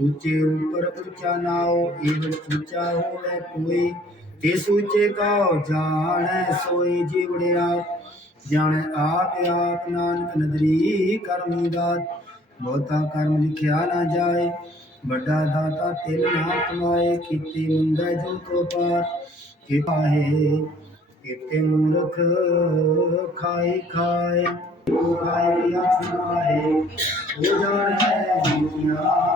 ਉੱਚੇ ਉੱਪਰ ਉੱਚਾ ਨਾਉ ਏਵ ਉੱਚਾ ਹੋਵੇ ਕੋਈ। ਤੇ ਉੱਚੇ ਕਉ ਜਾਣੈ ਸੋਈ ਜਿਵੜਿਆ। ਜਾਣੈ ਆਪ ਆਪ ਨਾਨਕ ਨਦਰੀ ਕਰਮੀ ਦਾਤ। ਬਹੁਤਾ ਕਰਮ ਲਿਖਿਆ ਨਾ ਜਾਏ, ਵੱਡਾ ਦਾਤਾ ਤਿਲ ਨਾ ਕਮਾਏ। ਕੀਤੀ ਮੁੰਦਾ ਜੋ ਤੋ ਪਾਰ ਕਿਤਾਹੇ ਕਿਤੇ ਮੂਰਖ ਖਾਈ ਖਾਏ। ਉਹ ਖਾਏ ਲਿਆ ਸੁਨਾਏ ਉਹ ਜਾਣੈ ਦੁਨੀਆ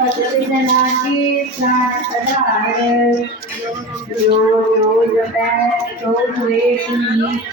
पदजना के प्राण पधार जो जो जपै जो हुए पुनीत